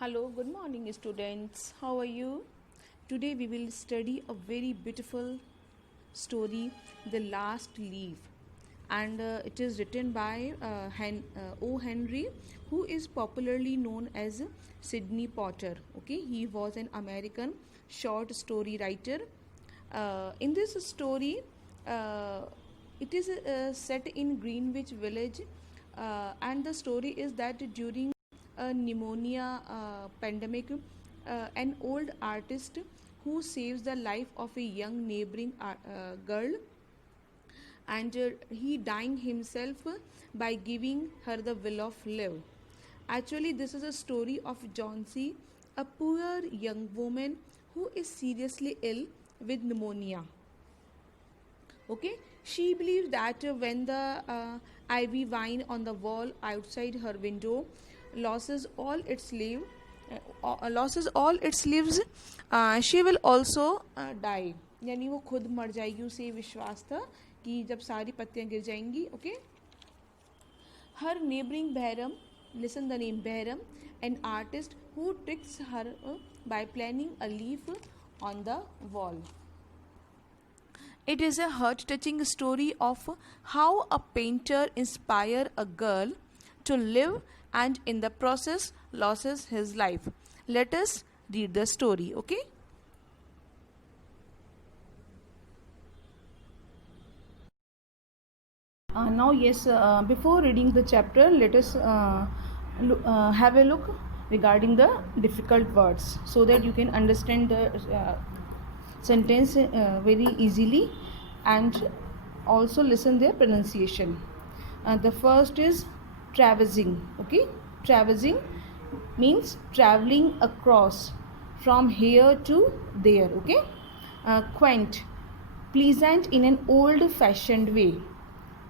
Hello, good morning, students. How are you? Today we will study a very beautiful story, The Last Leaf, and it is written by O. Henry, who is popularly known as Sidney Potter. Okay, he was an American short story writer. In this story, uh, it is set in Greenwich Village, and the story is that during a pneumonia pandemic, an old artist who saves the life of a young neighboring girl, and he dying himself by giving her the will of live. Actually, this is a story of Johnsy, a poor young woman who is seriously ill with pneumonia. Okay, she believes that when the ivy vine on the wall outside her window loses all its leaves, she will also die. यानी वो खुद मर जाएगी. उसे विश्वास था कि जब सारी पत्तियां गिर जाएंगी. Okay, her neighboring Behram, listen the name Behram, an artist who tricks her by planting a leaf on the wall. It is a heart-touching story of how a painter inspires a girl to live and in the process loses his life. Let us read the story, okay? Before reading the chapter, let us have a look regarding the difficult words so that you can understand the sentence very easily and also listen their pronunciation. The first is traversing. Okay, traversing means traveling across from here to there. Okay, quaint, pleasant in an old fashioned way.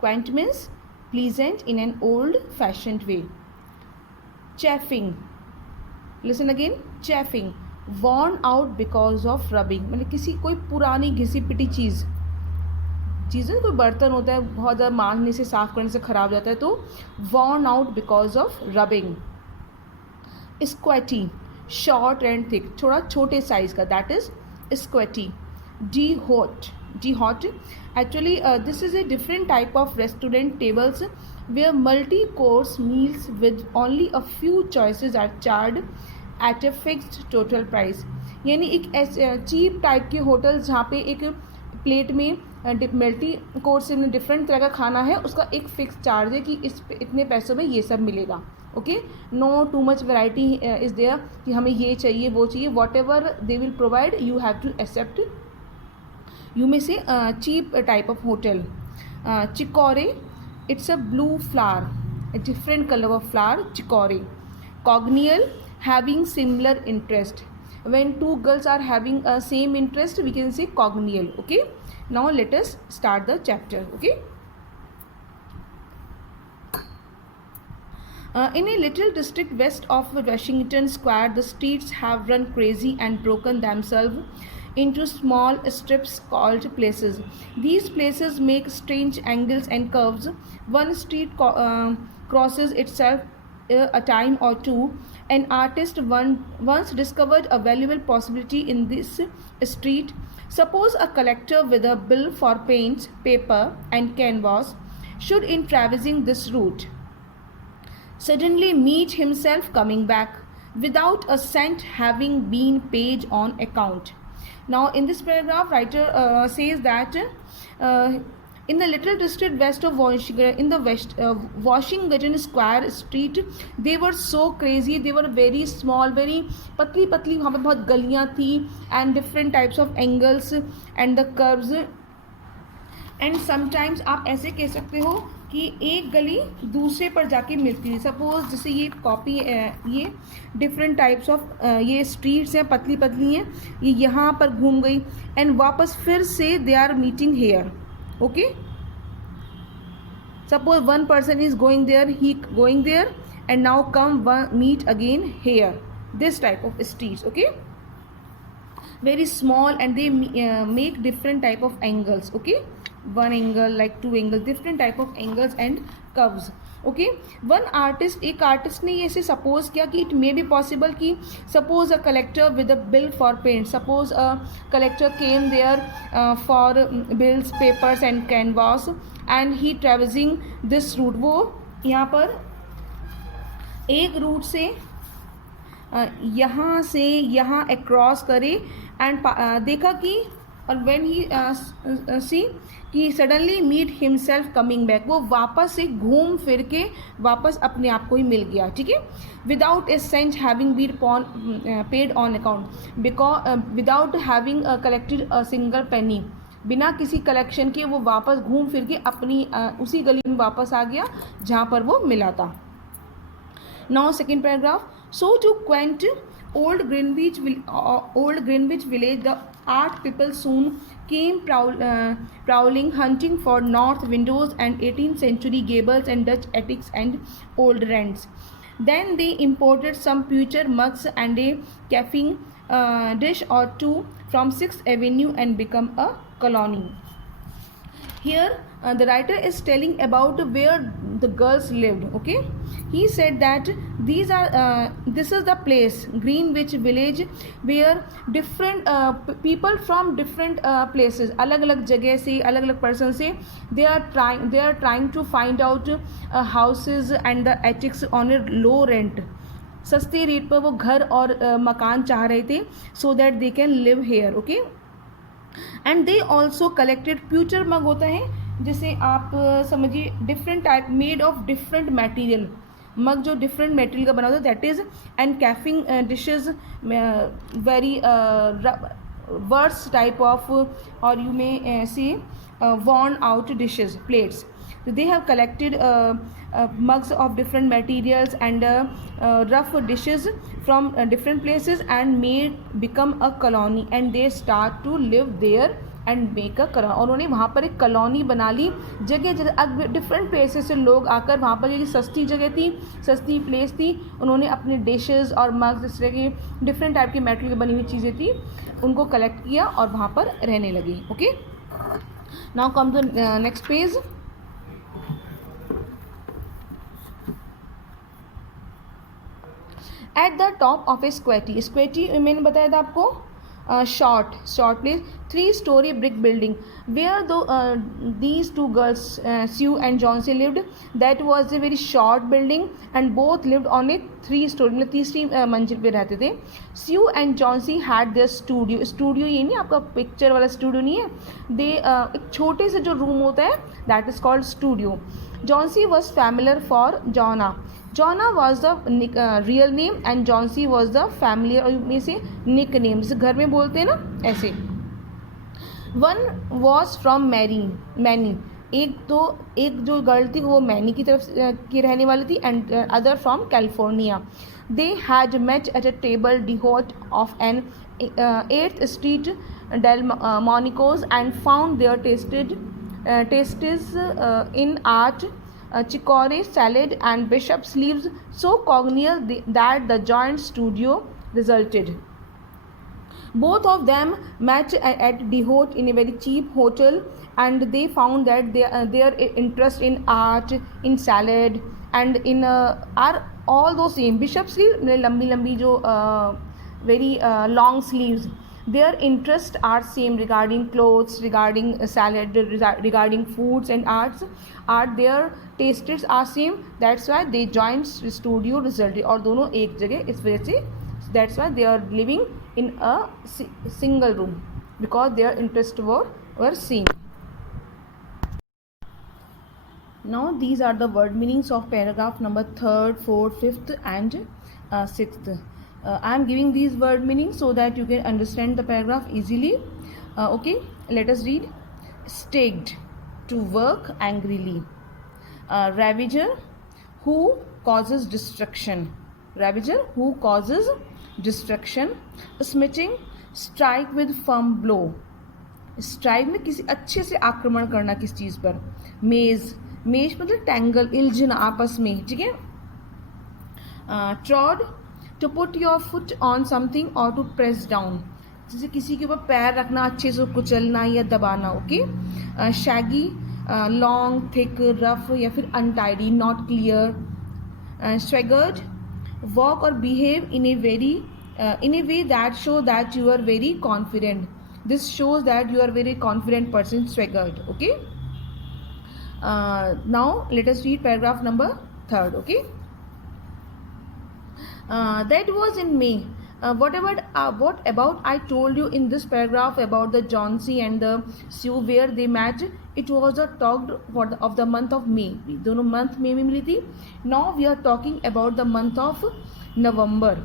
Quaint means pleasant in an old fashioned way. Chaffing, listen again, chaffing, worn out because of rubbing. मतलब किसी कोई पुरानी घिसी पिटी चीज़ ना, कोई बर्तन होता है बहुत ज़्यादा मांजने से साफ करने से ख़राब जाता है, तो worn out because of rubbing. Squatty, short and thick, थोड़ा छोटे साइज का, that is squatty. Dehot, actually this is a different type of restaurant tables where multi-course meals with only a few choices are charged at a fixed total price. यानी एक cheap type के hotel जहाँ पे एक plate में multi course में different तरह का खाना है, उसका एक फिक्स चार्ज है कि इतने पैसों में ये सब मिलेगा. Okay, no too much variety is there कि हमें ये चाहिए वो चाहिए. Whatever they will provide you have to accept. You may say cheap type of hotel. Chicory, it's a blue flower, a different color of flower, chicory. Cognial, having similar interest. When two girls are having a same interest, we can say cognial. Okay, now let us start the chapter. Okay, in a little district west of Washington Square, the streets have run crazy and broken themselves into small strips called places. These places make strange angles and curves. One street crosses itself a time or two. An artist once discovered a valuable possibility in this street. Suppose a collector with a bill for paints, paper and canvas should, in traversing this route, suddenly meet himself coming back without a cent having been paid on account. Now in this paragraph, writer says that in the little district west of Washington, in the Washington Square street, they were so crazy. They were very small, very पतली पतली, वहाँ पे बहुत गलियाँ थी and different types of angles and the curves. And sometimes आप ऐसे कह सकते हो कि एक गली दूसरे पर जाके मिलती है. सपोज जैसे ये कॉपी, ये डिफरेंट टाइप्स ऑफ ये स्ट्रीट्स हैं, पतली पतली हैं, ये यहाँ पर घूम गई एंड वापस फिर से they are meeting here. Okay, suppose one person is going there, he going there and now come meet again here. This type of streets. Okay, very small and they make different type of angles. Okay, one angle, like two angles, different type of angles and curves. Okay. One artist, एक artist ने ये suppose किया कि it may be possible कि suppose a collector with a bill for paint, suppose a collector came there for bills, papers and canvas and he travelling this route, वो यहाँ पर एक रूट से यहाँ से यहाँ अक्रॉस करे एंड देखा कि और व्हेन ही सी कि suddenly meet himself coming back, वो वापस से घूम फिर के वापस अपने आप को ही मिल गया, ठीक है। Without a cent having been paid on account, because without having collected a single penny, बिना किसी कलेक्शन के वो वापस घूम फिर के अपनी उसी गली में वापस आ गया जहाँ पर वो मिला था। Now second paragraph, so to quaint old Greenwich village, the art people soon came prowling, hunting for north windows and 18th century gables and Dutch attics and old rents. Then they imported some pewter mugs and a caffeine dish or two from 6th Avenue and become a colony. Here the writer is telling about where the girls lived, okay. He said that this is the place, Greenwich village, where different people from different places, अलग अलग जगह से, अलग अलग person से, they are trying to find out houses and the attics on a low rent, सस्ते rate पर वो घर और मकान चाह रहे थे, so that they can live here, okay. And they also collected, future mug होता है जिसे आप समझिए different type made of different material, mug जो डिफरेंट मटेरियल का बना होता है, that is and chafing dishes very worse type of और you may see worn out dishes, plates. So they have collected mugs of different materials and rough dishes from different places and made become a colony and they start to live there and make a colony. और उन्होंने वहाँ पर एक colony बना ली, जगह जगह different places से लोग आकर वहाँ पर, ये सस्ती जगह थी, सस्ती प्लेस थी, उन्होंने अपने डिशेस और मग्स इस तरह की डिफरेंट टाइप की मेटेरियल की बनी हुई चीज़ें थी, उनको कलेक्ट किया और वहाँ पर रहने लगी, okay. Now come to next page. At the top of a squatty मैंने बताया था आपको, short place, 3-story brick building where these two girls Sue and Johnsy lived. That was a very short building and both lived on a 3-story, मतलब तीसरी मंजिल पे रहते थे. Sue and Johnsy had their studio ये नहीं आपका picture वाला स्टूडियो नहीं है, दे एक छोटे से जो रूम होता है that is called studio. Johnsy was familiar for Jonna was the real name and Johnsy was the family और में से nickname, जैसे घर में बोलते हैं ना ऐसे. One was from Manny, एक जो गर्ल थी वो मैनी की तरफ की रहने वाली थी and other from California. They had met at a table d'hôte of an 8th Street Delmonico's and found their tastes in art, chicory salad and bishop's leaves so congenial that the joint studio resulted. Both of them met at d'hôte in a very cheap hotel and they found that their interest in art, in salad and in are all those same. Bishop sleeve lambi jo very long sleeves, their interests are same regarding clothes, regarding salad, regarding foods and arts. Their tastes are same, that's why they joined studio resulted और दोनों एक जगह इस वजह से, that's why they are living in a single room because their interests were same. Now these are the word meanings of paragraph number 3rd, 4th, 5th and 6th. I am giving these word meanings so that you can understand the paragraph easily. Okay, let us read. Staked, to work angrily. Ravager, who causes destruction. Smithing, strike with firm blow. Strike में किसी अच्छे से आक्रमण करना किस चीज़ पर. मेज मतलब टैंगल, इल्झना आपस में, ठीक है. Trod, to put your foot on something और टू प्रेस डाउन, जैसे किसी के ऊपर पैर रखना, अच्छे से कुचलना या दबाना, okay. Shaggy, long, thick, rough या फिर untidy, not clear. Swaggered, walk or behave in a way that show that you are very confident. This shows that you are very confident person. Swaggered. Okay. Now let us read paragraph number 3. Okay. That was in May. What about I told you in this paragraph about the Johnsy and the Sue where they met? It was a talk of the month of May. दोनों month में मिली थी. Now we are talking about the month of November.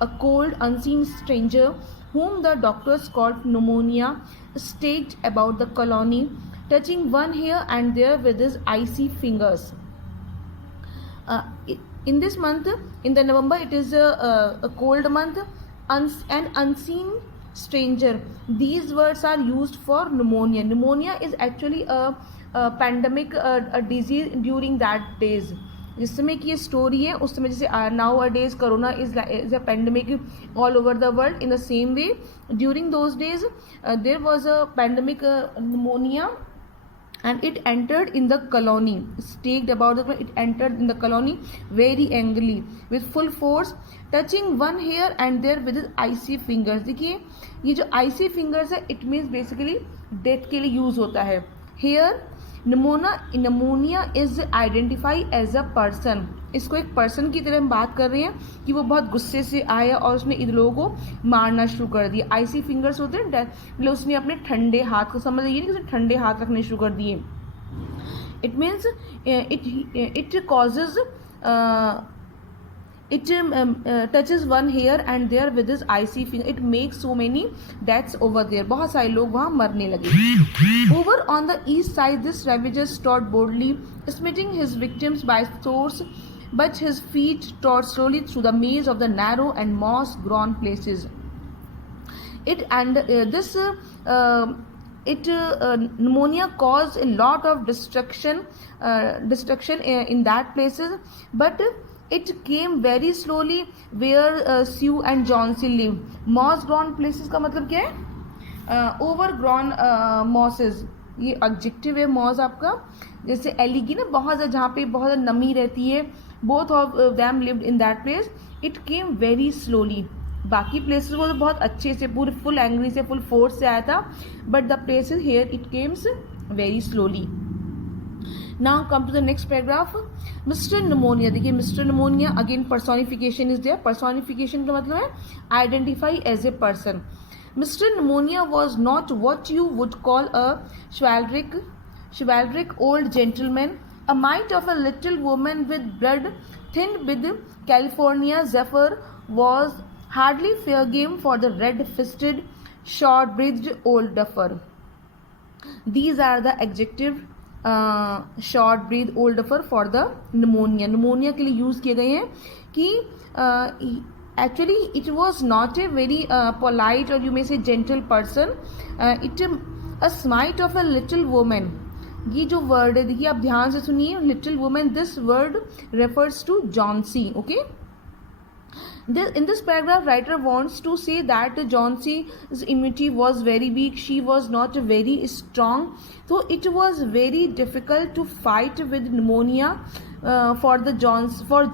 A cold, unseen stranger whom the doctors called pneumonia staked about the colony, touching one here and there with his icy fingers. In this month, in the November, it is a cold month. An unseen stranger. These words are used for pneumonia. Pneumonia is actually a pandemic, a disease during that days. जिस समय की ये story है उस समय जैसे nowadays corona is a pandemic all over the world. In the same way during those days there was a pandemic pneumonia and it entered in the colony, staked about the, it entered in the colony very angrily with full force, touching one here and there with his icy fingers. देखिए ये जो icy fingers है it means basically death के लिए use होता है. Here pneumonia is identified as a person. इसको एक पर्सन की तरह हम बात कर रहे हैं कि वो बहुत गुस्से से आया और उसने इन लोगों को मारना शुरू कर दिया. आइसी फिंगर्स होते हैं मतलब उसने अपने ठंडे हाथ को, समझ ये नहीं कि उसने ठंडे हाथ रखने शुरू कर दिए. It means it causes it touches one here and there with his icy finger. It makes so many deaths over there. बहुत सारे लोग वहाँ मरने लगे. Over on the east side, this ravager strode boldly, smiting his victims by swords, but his feet trod slowly through the maze of the narrow and moss-grown places. Pneumonia caused a lot of destruction in that places, but it came very slowly where Sue and Johnsy lived. Moss-grown places का मतलब क्या है? Overgrown mosses. ये adjective है moss आपका. जैसे एलिगी ना बहुत ज़्यादा जहाँ पे बहुत ज़्यादा नमी रहती है. Both of them lived in that place. It came very slowly. बाकी places वो तो बहुत अच्छे से पूरे full angry से full force से आया था. But the places here it came very slowly. Now come to the next paragraph. Mr. Pneumonia. देखिए Mr. Pneumonia again personification is there. Personification का मतलब है identify as a person. Mr. Pneumonia was not what you would call a chivalric old gentleman, a mite of a little woman with blood thinned with California zephyr, was hardly fair game for the red-fisted, short-breathed old duffer. These are the adjective short breath old duffer for the pneumonia. Pneumonia के लिए use किए गए हैं कि actually it was not a very polite or you may say gentle person. It a smite of a little women. ये जो word है देखिए आप ध्यान से सुनिए. Little women, this word refers to Johnsy. Okay. In this paragraph, writer wants to say that Johnson's immunity was very weak. She was not very strong, so it was very difficult to fight with pneumonia for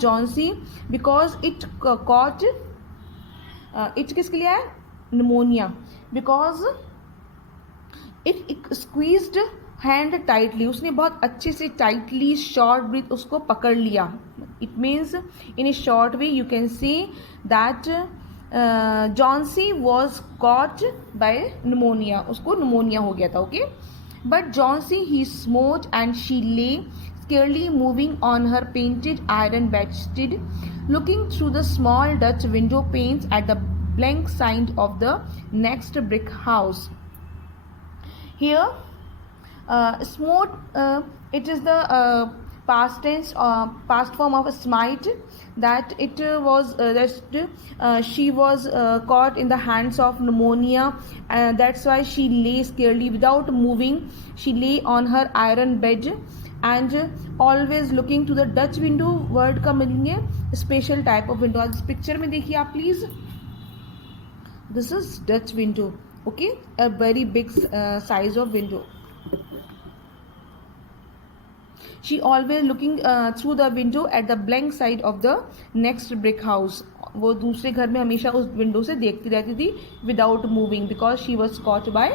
Johnson because it caught it किसके लिए है? Pneumonia. Because it squeezed hand tightly. उसने बहुत अच्छे से tightly short breathe उसको पकड़ लिया. It means in A short way you can say that Johnsy was caught by pneumonia. उसको निमोनिया हो गया था. Okay. But Johnsy he smote and she ले scarcely moving on her painted iron bedstead, looking through the small Dutch window panes at the blank sign of the next brick house. Here smote, it is the past tense, past form of smite, that it was she was caught in the hands of pneumonia, and that's why she lay scarcely without moving. She lay on her iron bed and always looking to the Dutch window. word का meaning है special type of window. इस picture में देखिए आप please. this is Dutch window. okay, a very big size of window. She always looking through the window at the blank side of the next brick house. वो दूसरे घर में हमेशा उस विंडो से देखती रहती थी without moving because she was caught by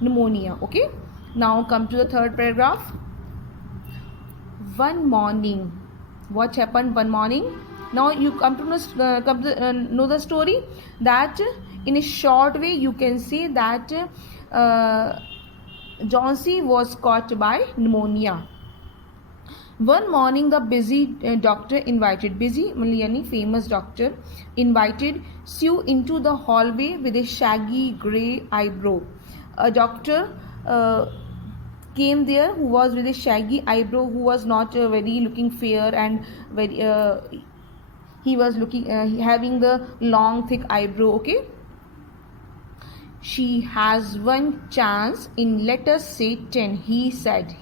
pneumonia. Okay, now come to the third paragraph. One morning, what happened one morning? Now you come to know the story, that in a short way you can say that Johnsy was caught by pneumonia. One morning the busy doctor invited, busy yani famous doctor, invited Sue into the hallway with a shaggy grey eyebrow. A doctor came there who was with a shaggy eyebrow, who was not very looking fair and very he was looking having the long thick eyebrow. Okay, she has one chance in, let us say 10, he said.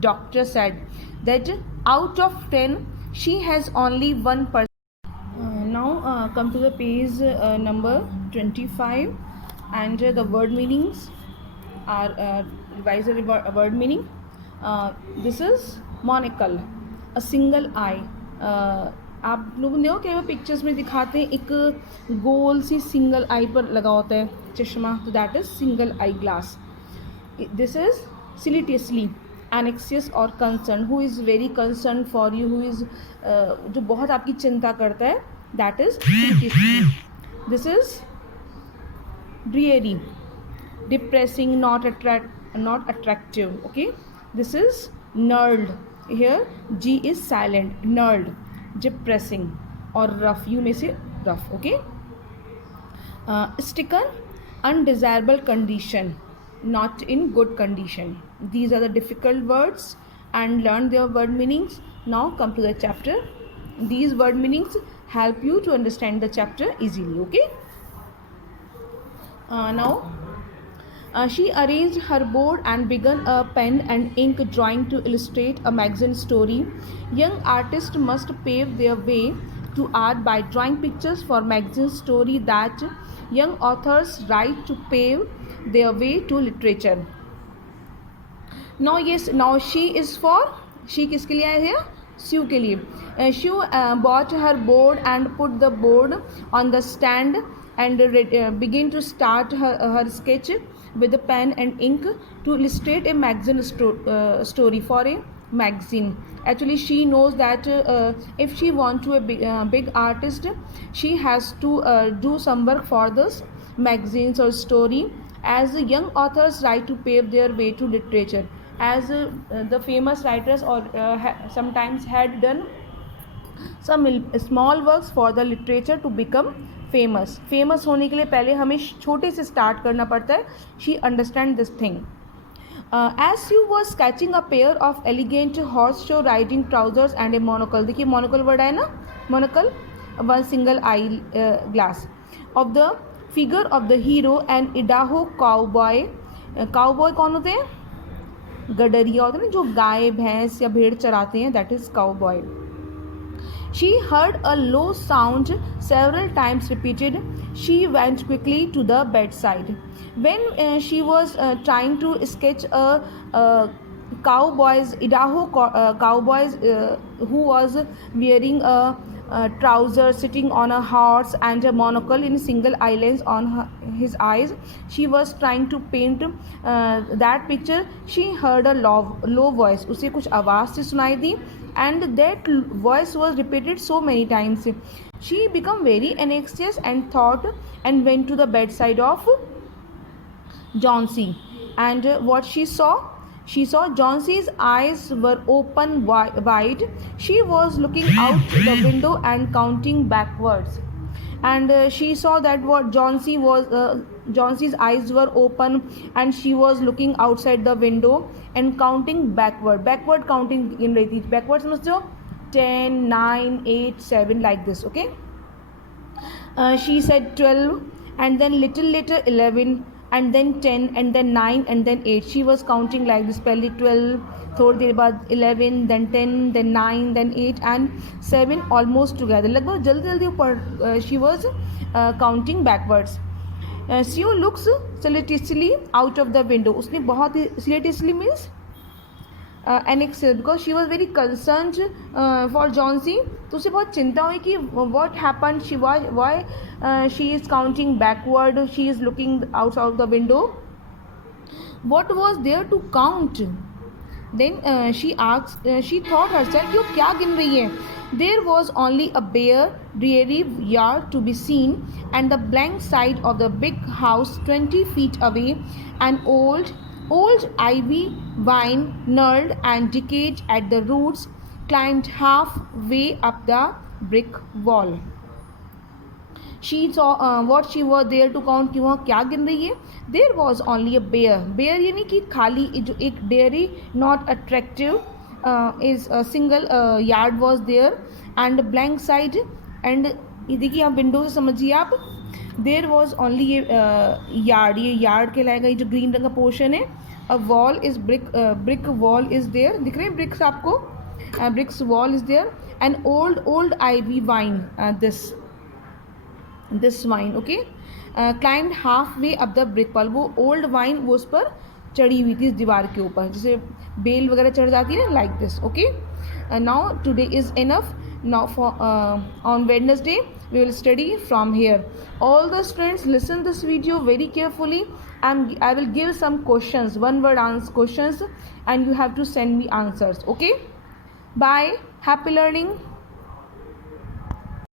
Doctor said that out of 10 she has only 1%. Now come to the page number 25, and the word meanings are revise the word meaning. This is monocle, a single eye. आप लोगों ने कई बार pictures में दिखाते हैं एक गोल C single I पर लगा होता है चश्मा, तो that is single eye glass. This is solicitously anxious और concern, who is very concern for you, who is जो बहुत आपकी चिंता करता है, that is solicitously. This is dreary, depressing, not attractive. Okay, this is knurled. Here G is silent. Knurled, depressing, or rough, you may say rough. Okay, stricken, undesirable condition, not in good condition. These are the difficult words and learn their word meanings. Now come to the chapter. These word meanings help you to understand the chapter easily. Okay, now she arranged her board and began a pen and ink drawing to illustrate a magazine story. Young artists must pave their way to art by drawing pictures for magazine story that young authors write to pave their way to literature. Now yes, now she is for, she किसके लिए आए हैं? Sue के लिए. Sue bought her board and put the board on the stand and began to start her sketch with a pen and ink to illustrate a magazine story for a magazine. Actually she knows that if she wants to be a big artist, she has to do some work for this magazines or story, as young authors write to pave their way to literature, as the famous writers or sometimes had done some small works for the literature to become famous होने के लिए पहले हमें छोटे से start करना पड़ता है. She understand this thing. As you was sketching a pair of elegant horse show riding trousers and a monocle. देखिए मोनोकल वर्ड है ना, monocle, one single eye glass, of the figure of the hero and Idaho cowboy. Cowboy कौन होते हैं? गडरिया होते हैं ना, जो गाय भैंस या भेड़ चराते हैं, that is cowboy. She heard a low sound several times repeated. She went quickly to the bedside. When she was trying to sketch a cowboys, Idaho cowboys who was wearing a trouser, sitting on a horse and a monocle in single eyelens on his eyes, she was trying to paint that picture. She heard a low voice. उसे कुछ आवाज़ से सुनाई दी, and that voice was repeated so many times. She became very anxious and thought and went to the bedside of Johnsy. And what she saw Johnsy's eyes were open wide. She was looking out the window and counting backwards. And she saw that what Johnsy's eyes were open and she was looking outside the window and counting backward counting in रही थी. backward समझते हो? 10, 9, 8, 7 like this. Okay, she said 12 and then little later 11 and then 10 and then 9 and then 8. She was counting like this. पहले 12, थोड़ी देर बाद 11, then 10, then 9, then 8 and 7 almost together. लगभग जल्दी जल्दी ऊपर she was counting backwards. Sue looks solicitously out of the window. उसने बहुत ही solicitously means annexes because she was very concerned for Johnsy. तो उसे बहुत चिंता हुई कि what happened, why she is counting backward, she is looking outside the window, what was there to count. Then she thought herself कि वो क्या गिन रही है. There was only a bare, dreary yard to be seen, and the blank side of the big house 20 feet away. An old ivy vine, gnarled and decayed at the roots, climbed halfway up the brick wall. She saw what she was there to count कि वहाँ क्या गिन रही है. There was only a bare यानी कि खाली जो एक dairy not attractive is a single yard was there and blank side and ये देखिए आप विंडो से समझिए आप. There was only yard, ये yard कहलाएगा. ये जो ग्रीन रंग का पोर्शन है. A wall is brick wall is there. दिख रहे हैं bricks आपको. Bricks wall is there. An old ivy vine, this vine, okay, climbed halfway up the brick wall. वो old vine वो उस पर चढ़ी हुई थी इस दीवार के ऊपर, जैसे बेल वगैरह चढ़ जाती है ना, like this, okay. Now today is enough. Now for on Wednesday we will study from here. All the students listen this video very carefully, and I will give some questions, one word answer questions, and you have to send me answers, okay. Bye, happy learning.